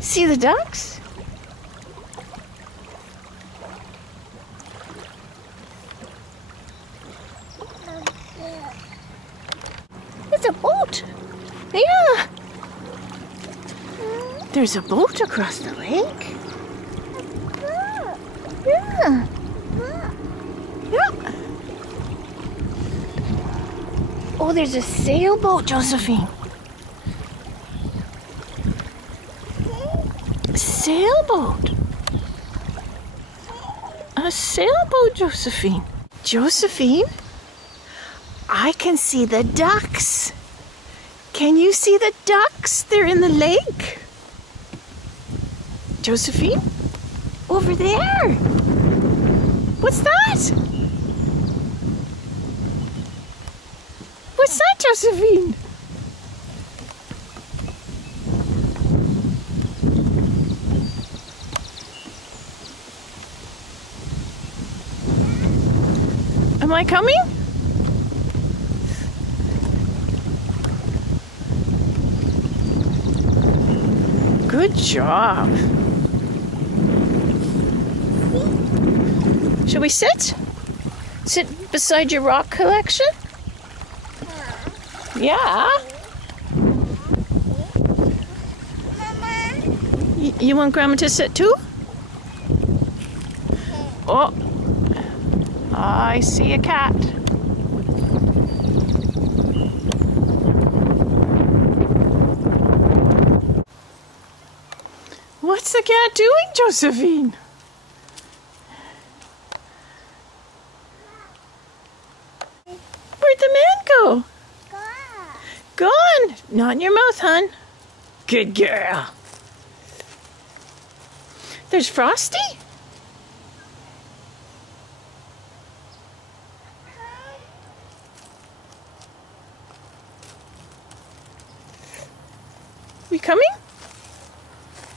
See the ducks? It's a boat. Yeah. There's a boat across the lake. Yeah. Yeah. Oh, there's a sailboat, Josephine. Sailboat. A sailboat, Josephine. Josephine, I can see the ducks. Can you see the ducks? They're in the lake. Josephine, over there. What's that? What's that, Josephine? Am I coming? Good job. Shall we sit? Sit beside your rock collection? Yeah. You want Grandma to sit too? Oh, I see a cat. What's the cat doing, Josephine? Where'd the man go? Gone. Not in your mouth, hon. Good girl. There's Frosty. We coming?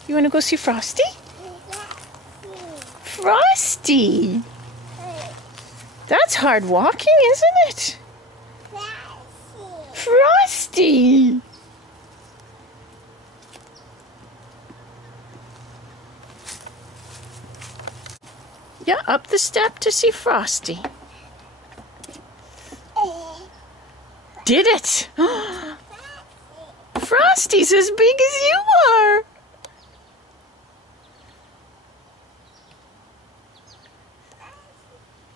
You want to go see Frosty? Frosty! That's hard walking, isn't it? Frosty! Yeah, up the step to see Frosty. Did it? Frosty's as big as you are.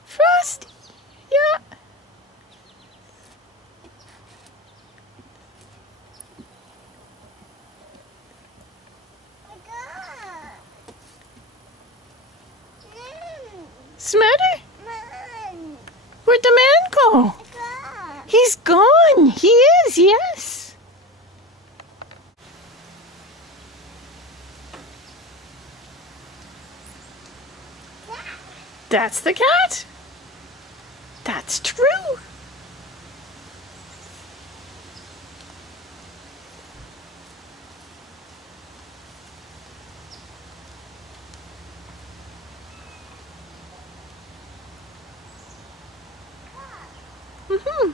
Frosty, yeah. Smatter? Where'd the man go? He's gone. He is, yes. That's the cat. That's true. Mm-hmm.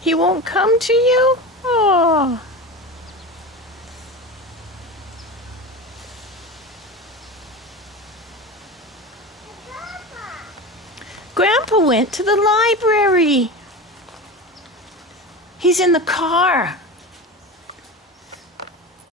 He won't come to you? Oh. Grandpa went to the library. He's in the car.